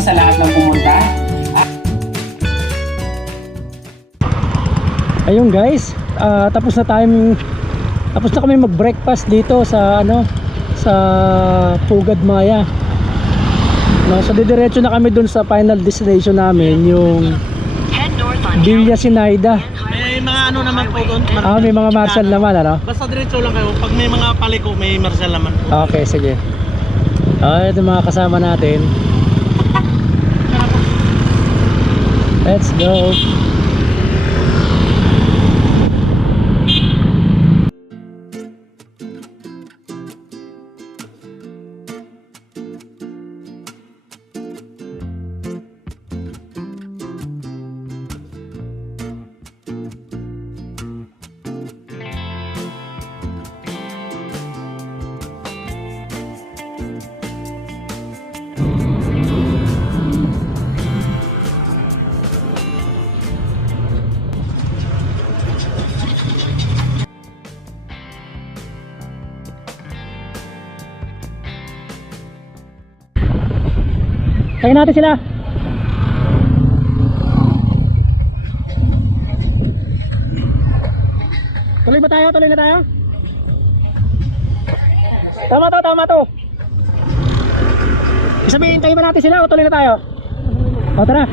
sa lahat ng pumunta. Ayun guys, tapos na kami mag-breakfast dito sa sa Pugad Maya. No, so didiretso na kami dun sa final destination namin, yung Villa Sinaida. May mga ano naman po doon. May mga marshal naman, ano? Basta diretso lang kayo. Pag may mga paliko, may marshal naman po. Okay, sige. Ito mga kasama natin. Let's go. Tayo natin sila. Tuloy ba tayo? Tuloy na tayo? Tama to. Sabihin, tayo ba natin sila o tuloy na tayo? O tara.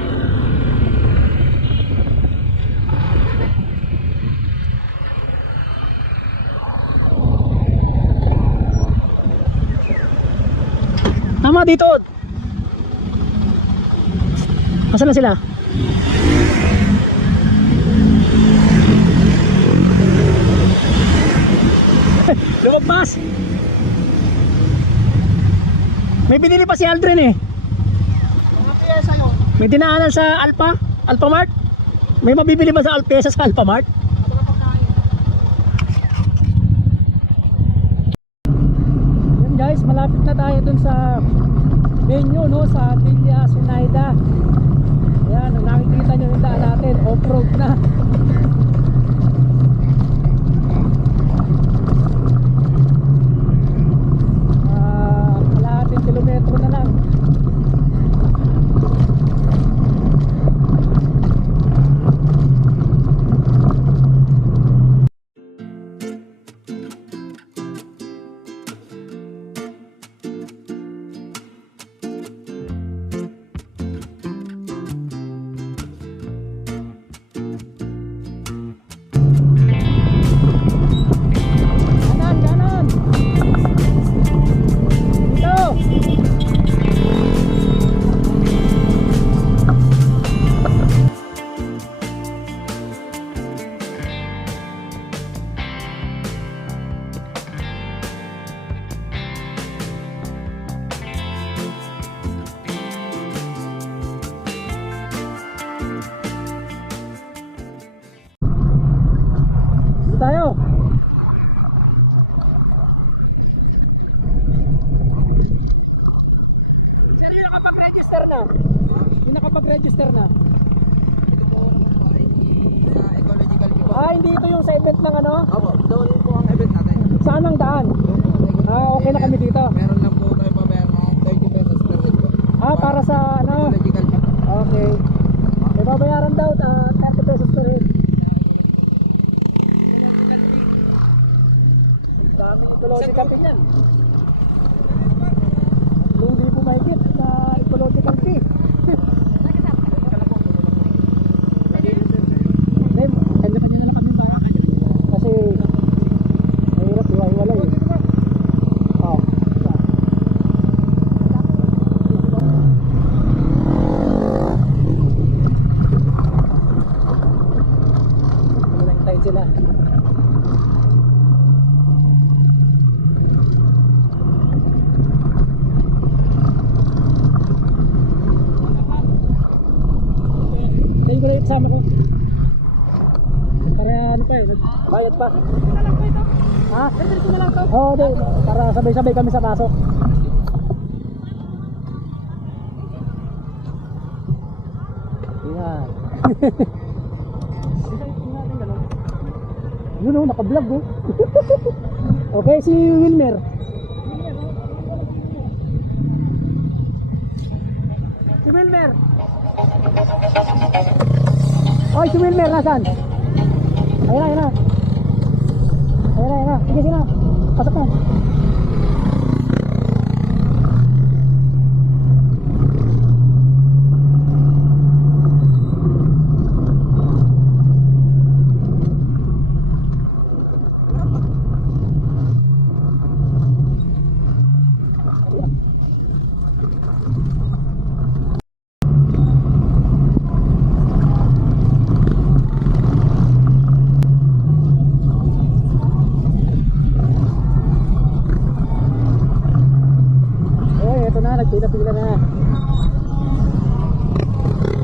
Tama dito. Asan na sila? Lumagpas. May binili pa si Aldrin eh. May dinaanan sa Alpha Mart. May mabibili ba sa Alpesa sa Alpha Mart? Yan guys, malapit na tayo dun sa venue, no, sa Villa Sinaida. Ayan, nakikita nyo yung daan natin, off-road na. Kalahating kilometro na lang. Tayo. Sino yung nakapag-register na? Yung nakapag-register na? Ito po naman po ay sa ecological po. Hindi ito yung sa event ng ano? Opo, doon po ang event natin. Saan ang daan? Okay na kami dito. Meron lang po tayo pabayar na 30 pesos per head po. Para sa ano? Ecological po. Okay. May babayaran daw 30 pesos per head. Daming ecological din yan. Hindi po mahigit sa ecological fee. Kanya-kanya na lang kami para. Kasi mahirap iwa-iwalay eh. Hintayin sila. Tayo ko na yung kasama ko. Para ano pa bayad pa. Ha? Oo, para sabay-sabay kami sa pasok. Yan. Yun o, naka-vlog o. Okay, si Wilmer. Si Wilmer. Oy, si Wilmer, nasan? Ayun na, ayun na. Ayun na, ayun na. Sige, sige na. Pasok na. Ito na, nagpila-pila na.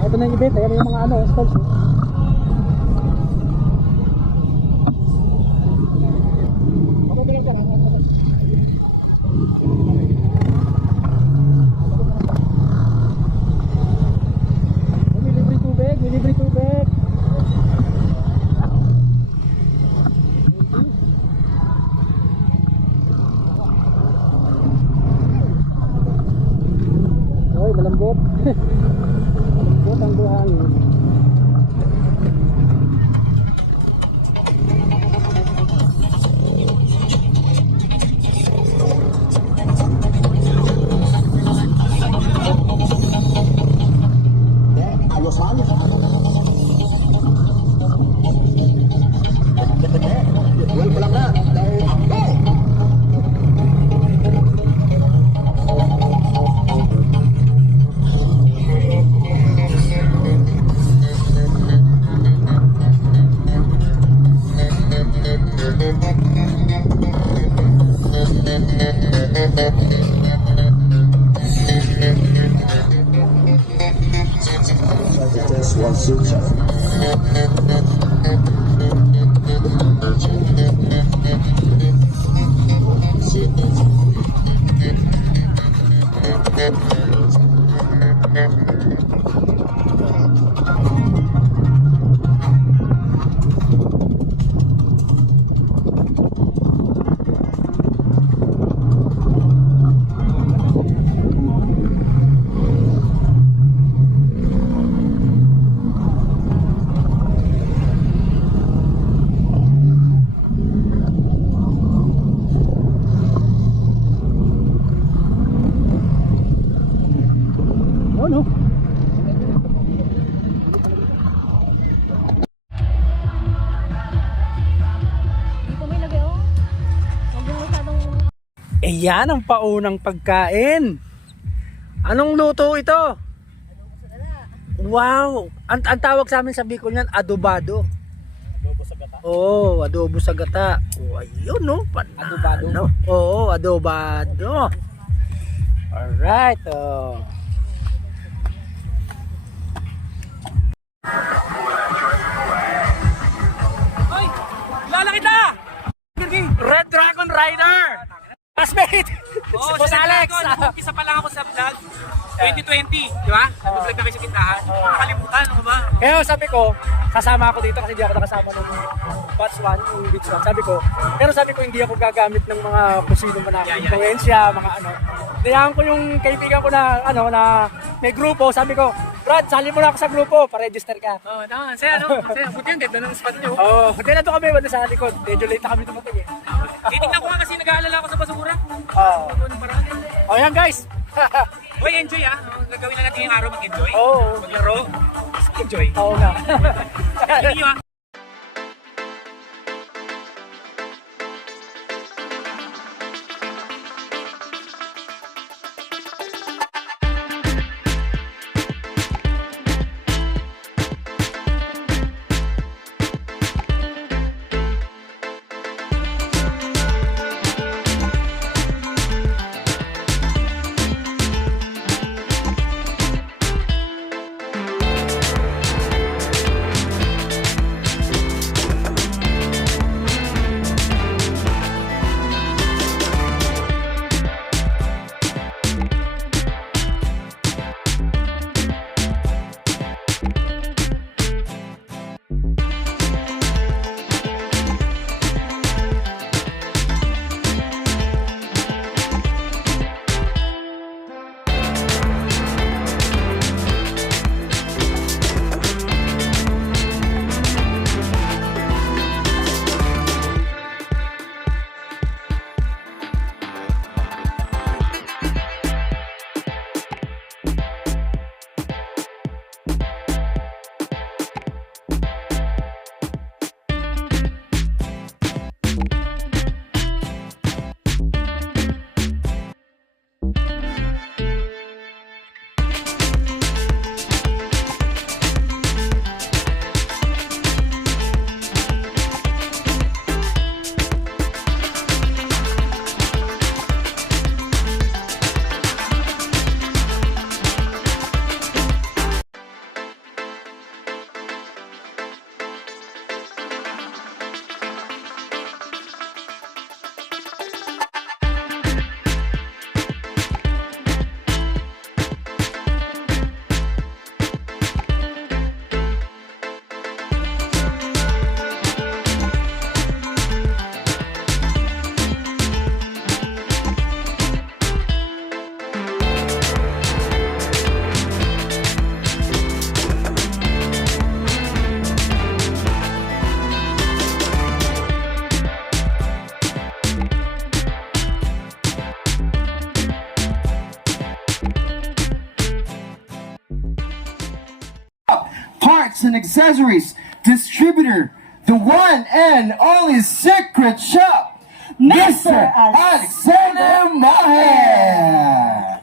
Ito na yung event, ayan yung mga ano, stalls. May libre tubig, may libre tubig. Oy, malambot. Malambot ang buhangin. Oh no. Dito may lagay oh. Huwag yung masyadong... Yan ang paunang pagkain. Anong luto ito? Wow! Ang tawag sa amin sa Bicol niyan, adobado. Adobo sa gata. Oo, adobo sa gata. Oh, ayun no. Adobado? Ano? Oo, adobado. Alright. Oh. Ay! Lalaki na! Red Dragon Rider! Classmate! Oo, Si Boss Alex! Nag-umpisa pa lang ako sa vlog. 2020, di ba? Nag-vlog kami sa Kintahan. Nakalimutan, ano ba? Kaya sabi ko, kasama ako dito kasi hindi ako nakasama ng batch 1, yung beach 1. Sabi ko hindi ako gagamit ng mga kusino man na influensya, mga ano. Dayahan ko yung kaibigan ko na ano na may grupo, sabi ko, Brad, sali mo na ako sa grupo, pa-register ka. Oo, naman. Saya, no? Saya. Buti yung ganda ng spot nyo. Oo, hindi na doon kami wala sa likod. Medyo late na kami tumating eh. Titignan ko nga kasi nag-aalala ako sa basura. Oo. Ano ng paraan? Oh, yan guys. Uy, enjoy ah. Gagawin na natin yung araw mag-enjoy. Oo. Maglaro. Enjoy. Oo nga. Thank you ah. and accessories distributor, the one and only Secret Shop, Mr. Alexander Moher.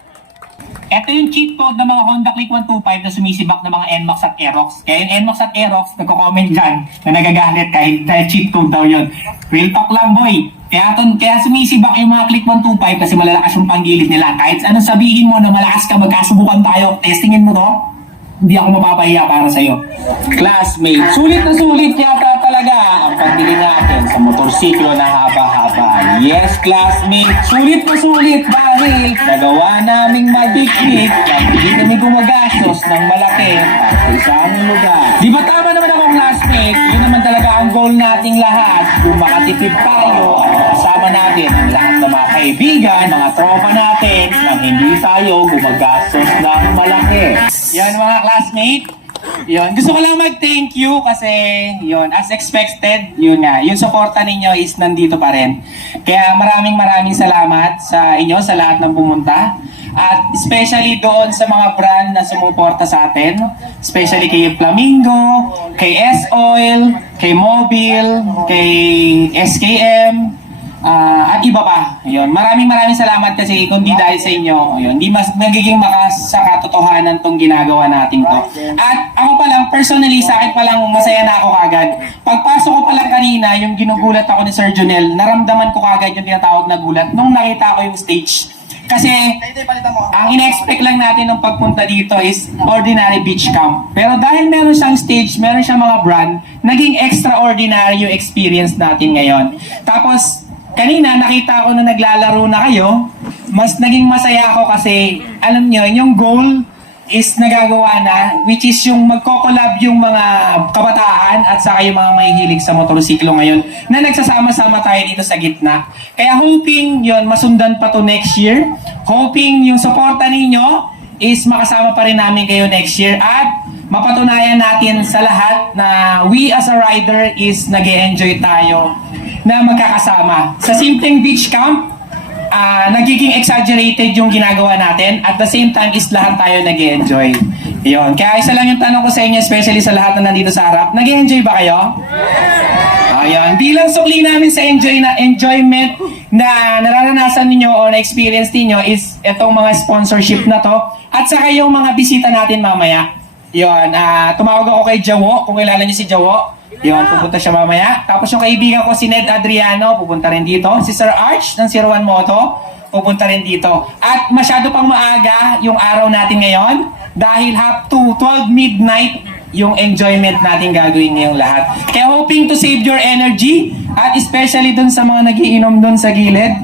Ito yung cheat code ng mga Honda Click 125 na sumisibak ng mga NMAX at Aerox. Kaya yung NMAX at Aerox, nagko-comment dyan na nagagalit dahil cheat code daw yun. Real talk lang, boy. Kaya sumisibak yung mga Click 125 kasi malalakas yung panggilid nila. Kahit anong sabihin mo na malakas ka, magkasubukan tayo, testingin mo to, hindi ako mapapahiya para sa'yo. Classmate, sulit na sulit yata talaga ang pagbili natin sa motorsiklo na haba-haba. Yes, classmate, sulit na sulit dahil nagawa naming magpiknik na hindi kami gumagastos ng malaki at sa isang lugar. Di ba tama naman ako, classmate? Yun naman talaga ang goal nating lahat. Kung makatipid tayo at kasama natin ang lahat ng mga kaibigan, mga tropa natin, nang hindi tayo gumagastos ng malaki. Yan mga classmate. Yun. Gusto ko lang mag-thank you kasi yun, as expected, yun nga, yung suporta ninyo is nandito pa rin. Kaya maraming salamat sa inyo, sa lahat ng pumunta. At especially doon sa mga brand na sumuporta sa atin. Especially kay Flamingo, kay S-Oil, kay Mobile, kay SKM, at iba pa. Yun. Maraming salamat kasi kung di dahil sa inyo, yun, di mas nagiging makas sa katotohanan tong ginagawa natin to. At ako pa lang, personally, sa akin pa lang masaya na ako kagad. Pagpasok ko pa lang kanina, yung ginugulat ako ni Sir Junel, naramdaman ko kagad yung tinatawag na gulat nung nakita ko yung stage. Kasi ang ina-expect lang natin nung pagpunta dito is ordinary beach camp. Pero dahil meron siyang stage, meron siyang mga brand, naging extraordinary yung experience natin ngayon. Tapos, kanina nakita ko na naglalaro na kayo, mas naging masaya ako kasi alam nyo, yung goal is nagagawa na, which is yung magko-collab yung mga kabataan at saka yung mga mahihilig sa motorsiklo ngayon na nagsasama-sama tayo dito sa gitna. Kaya hoping yun, masundan pa to next year. Hoping yung suporta ninyo is makasama pa rin namin kayo next year at mapatunayan natin sa lahat na we as a rider is nag-e-enjoy tayo na magkakasama. Sa simpleng beach camp, nagiging exaggerated yung ginagawa natin at the same time is lahat tayo nag-e-enjoy. Yun. Kaya isa lang yung tanong ko sa inyo, especially sa lahat na nandito sa harap, nag-e-enjoy ba kayo? Ayan. Bilang sukli namin sa enjoyment na nararanasan ninyo o na-experience ninyo is itong mga sponsorship na to at saka yung mga bisita natin mamaya. Yun. Tumawag ako kay Jawo, kung kilala niyo si Jawo. Yun, pupunta siya mamaya. Tapos yung kaibigan ko si Ned Adriano, pupunta rin dito. Si Sir Arch ng Zero One Moto, pupunta rin dito. At masyado pang maaga yung araw natin ngayon dahil up to 12 midnight yung enjoyment natin gagawin ngayong lahat. Kaya hoping to save your energy at especially dun sa mga nagiinom dun sa gilid.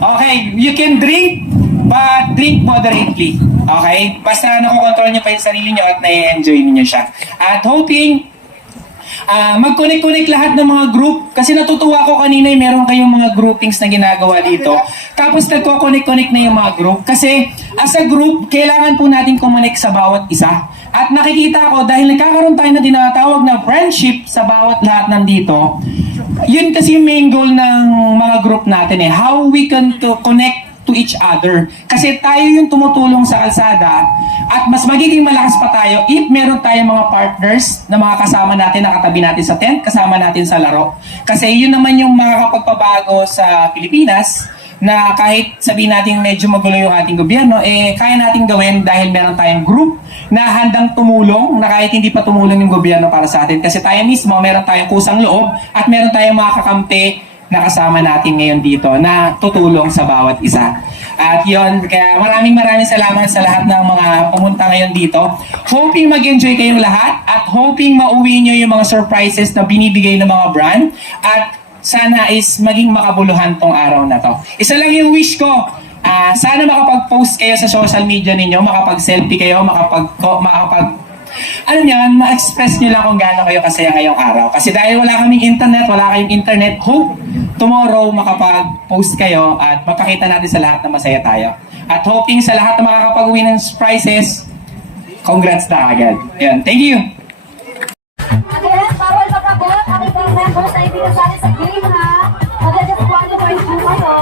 Okay, you can drink but drink moderately. Okay? Basta nakokontrol nyo pa yung sarili nyo at na-enjoy niyo siya. At hoping mag-connect lahat ng mga group. Kasi natutuwa ko kanina meron kayong mga groupings na ginagawa dito. Tapos nagko-connect na yung mga group. Kasi as a group, kailangan po natin kumonek sa bawat isa. At nakikita ko dahil nagkakaroon tayo na tinatawag na friendship sa bawat lahat nandito, yun kasi yung main goal ng mga group natin how we can to connect to each other. Kasi tayo yung tumutulong sa kalsada at mas magiging malakas pa tayo if meron tayong mga partners na mga kasama natin, nakatabi natin sa tent, kasama natin sa laro. Kasi yun naman yung makakapagpabago sa Pilipinas na kahit sabihin natin medyo magulo yung ating gobyerno, kaya natin gawin dahil meron tayong group na handang tumulong na kahit hindi pa tumulong yung gobyerno para sa atin. Kasi tayo mismo, meron tayong kusang loob at meron tayong mga kakampi na kasama natin ngayon dito na tutulong sa bawat isa. At yun, kaya maraming salamat sa lahat ng mga pumunta ngayon dito. Hoping mag-enjoy kayong lahat at hoping mauwi nyo yung mga surprises na binibigay ng mga brand at sana is maging makabuluhan tong araw na to. Isa lang yung wish ko, sana makapag-post kayo sa social media ninyo, makapag-selfie kayo, ma-express nyo lang kung gaano kayo kasaya ngayong araw. Kasi dahil wala kayong internet, hope tomorrow makapag-post kayo at mapakita natin sa lahat na masaya tayo. At hoping sa lahat na makakapag-uwi ng prizes, congrats na agad. Yan, thank you! Again, bawal magkabot ang ibang members na hindi kasali sa game, ha? Mag-just qualify po kayo.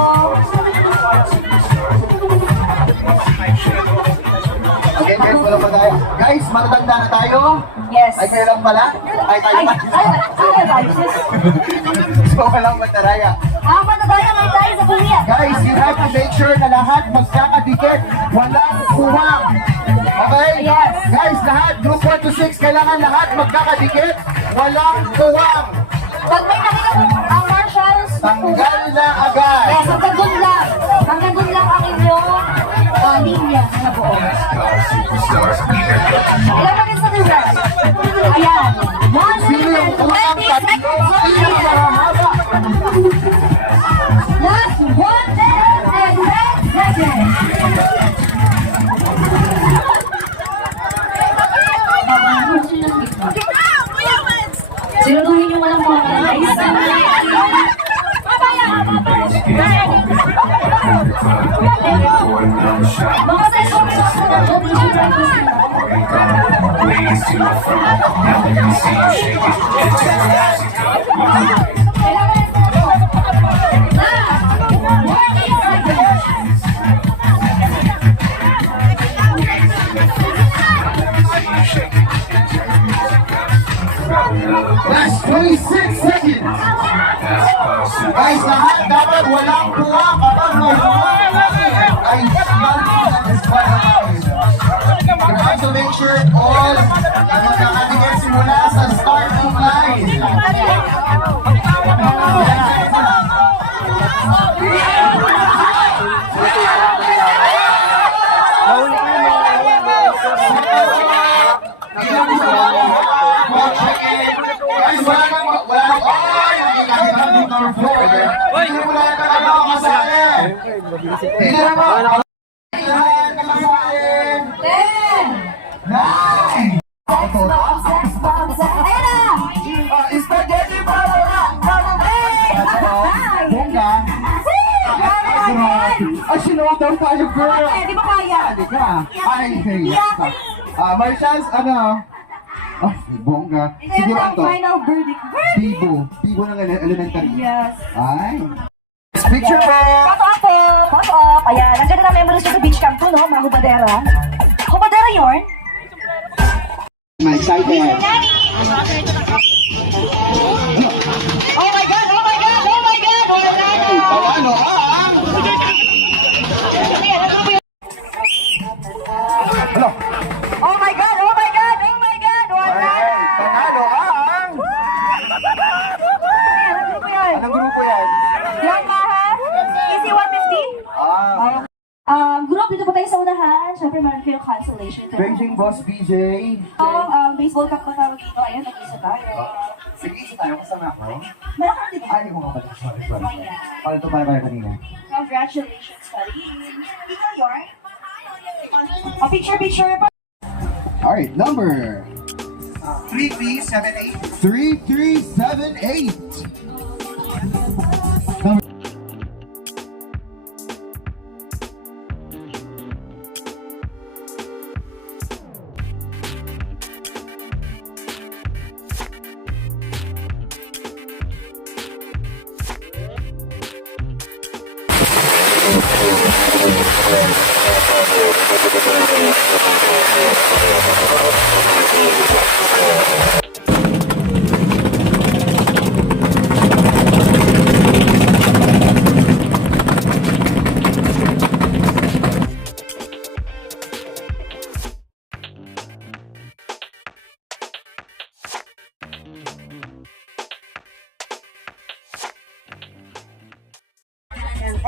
Okay guys, wala pa tayo. Guys, matatanda na tayo? Yes. Ay, kayo lang pala? Ay, tayo pa. tayo, sis. So, walang mataraya. Ang matatayan ay tayo sa buliya. Guys, you have to make sure na lahat magkakadikit. Walang kuwang. Okay? Yes. Guys, lahat, group 1 to 6, kailangan lahat magkakadikit. Walang kuwang. Pag may nakita po ang marshals, Tanggal na agad. yes, hanggang dun lang. Hanggang dun lang ang inyong linya na buo. Ilan pa rin sa the rest? Ayan. 1 Sino yung minute kuwang 20 tatlo? seconds. Sino yung mahaba? Last 1 minute and 10 seconds. Siguraduhin yung walang mga guys. Mga seconds na Last 26 seconds. Guys, lahat dapat walang kuwang kapag may kuwang. Ay, you have to make sure all na magkakadikit simula sa starting line. Guys, wala nang ay, nakikita dito ang floor. Hindi mo lang kasali. Hindi na mo. Lahat nakasali. 10, 9. Ayan na! Spaghetti para Bongga. Ay, sinood daw tayo, girl. Di ba kaya? Halika. Ay, Marshals, ano? Ah, bongga. Ito Siguro yung ito. final verdict. Bibo. Bibo ng elementary. Yes. Ay. Picture po! Photo up po! Photo up! Ayan, nandiyan na members sa beach camp po, no? Mga hubadera. Hubadera yun? I'm excited. Oh my God! Oh my God! Oh my God! Wala na! Ano? Hello. Oh my God! Oh my God! Oh my God! Wala na! Panalo ang... Ayan, ano po yan? Anong grupo yan? Yan, Maha? Easy 150? Group, dito po tayo sa unahan. Siyempre, meron kayo cancellation. Beijing Boss BJ. Baseball cup na tawag dito. Ayan, nag-isa tayo. Sige, tayo. Kasama ako. Meron ka dito. Ay, ko nga pala. Sorry. Paano ito tayo kanina? Congratulations, buddy. Ikaw, Yorn? Picture. Alright, number 3378. 3378.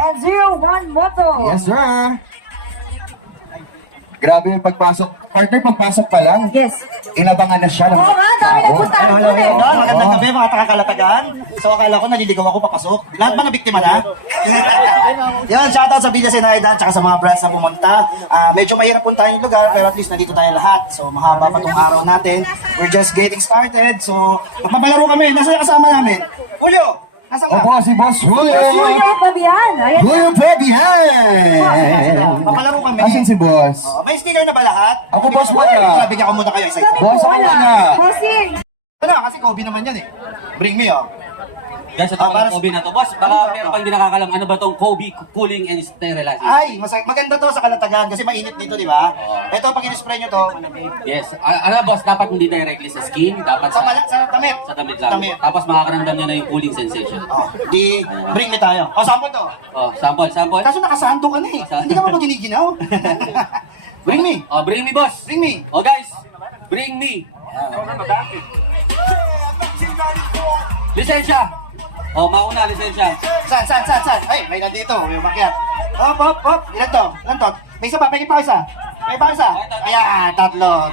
And 01 Moto. Yes, sir. Grabe yung pagpasok. Partner, pagpasok pa lang. Yes. Inabangan na siya. Oo nga, dami nagpuntahan doon eh. Magandang gabi mga taga-Kalatagan. So akala ko naliligaw ako papasok. Lahat ba na biktima na? Yan, shoutout sa Villa Senaida at saka sa mga brands na pumunta. Medyo mahirap puntahan yung lugar pero at least nandito tayo lahat. So mahaba pa tong araw natin. We're just getting started. So magpapalaro kami. Nasa yung kasama namin? Julio! Nasa ka? Opo, si Boss Julio. Julio Fabian. Ayan. Julio Fabian. Papalaro kami. Asan si Boss? May sticker na ba lahat? Ako, boss, wala. Bigyan ko muna kayo isa-isa. Boss, ako na. Bossing. Wala, kasi Kobe naman yan eh. Bring me, oh. Guys, ito Ah, pala para- Kobe na to. Boss, baka meron pang hindi nakakalam. Ano ba tong Kobe Cooling and Sterilizing? Ay, maganda to sa Kalatagan kasi mainit dito, di ba? Ito, pag in-spray nyo to, Yes. Ano boss, dapat hindi directly sa skin, dapat sa, sa damit. sa damit lang. Damit. Tapos makakaramdam niya na yung cooling sensation. Oh, di, bring me tayo. O, sample to. Oh, sample. Kaso nakasando ka na eh. Hindi ka pa maginiginaw. Bring me. Oh, bring me boss. Bring me. Oh guys, bring me. Lisensya. Oh, mauna lisensya. Saan? Ay, may nandito. May umakyat. Hop. Ilan to? May isa pa, pa isa. May pa isa. Ayan, tatlo.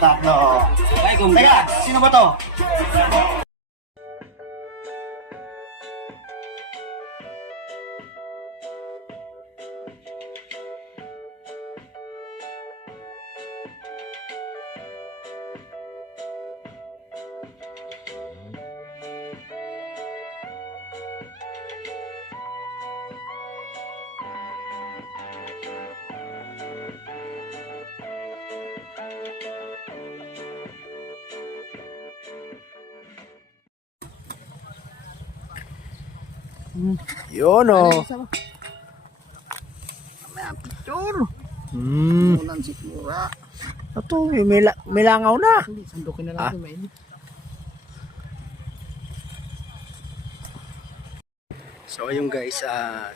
Ay, kung Teka, sino ba to? Yun o. Ito, may langaw na. Sandukin na natin, mainit. So ayun guys,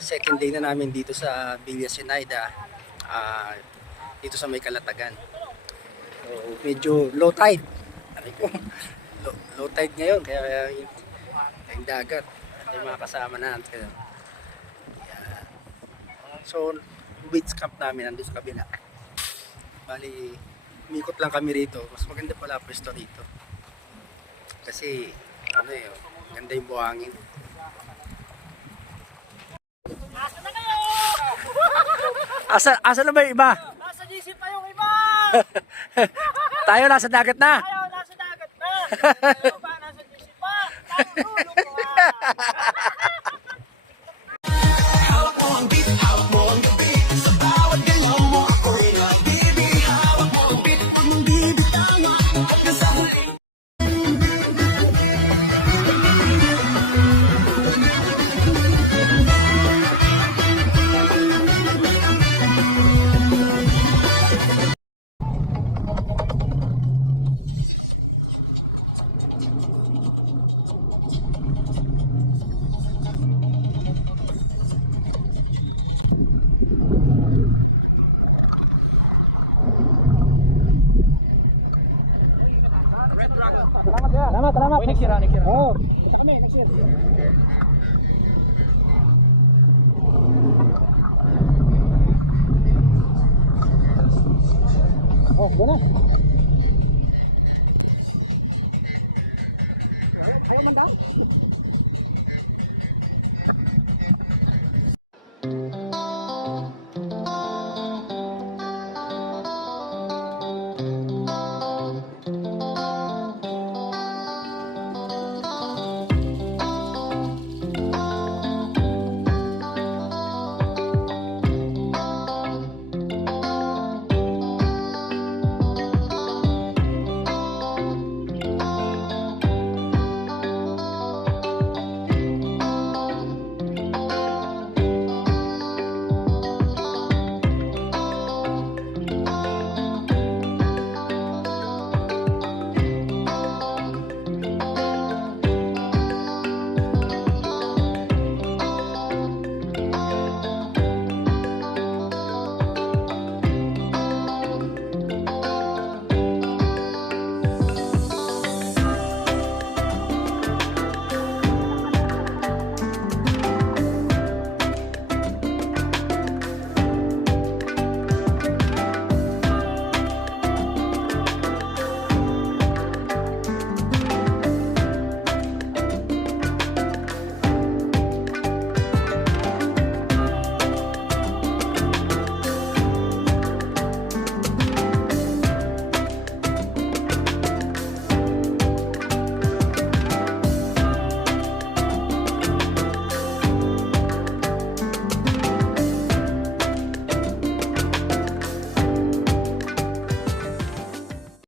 second day na namin dito sa Villa Sinaida, dito sa may Kalatagan. So medyo low tide. Aray ko, low tide ngayon, kaya yung dagat at yung mga kasama natin. Yan. So beach camp namin nandun sa kabila. Bali, umikot lang kami rito. Mas maganda pala pwesto rito. Kasi, ganda yung buhangin. Asa na ba yung iba? Nasa GC pa yung iba! Tayo nasa dagat na. Ayaw, nasa dagat na! Ayaw ba, nasa GC pa! Tayo, lulong ko ah! Salamat. Next year. Oo. Kita kami, next year. Oh, gana. Ayaw man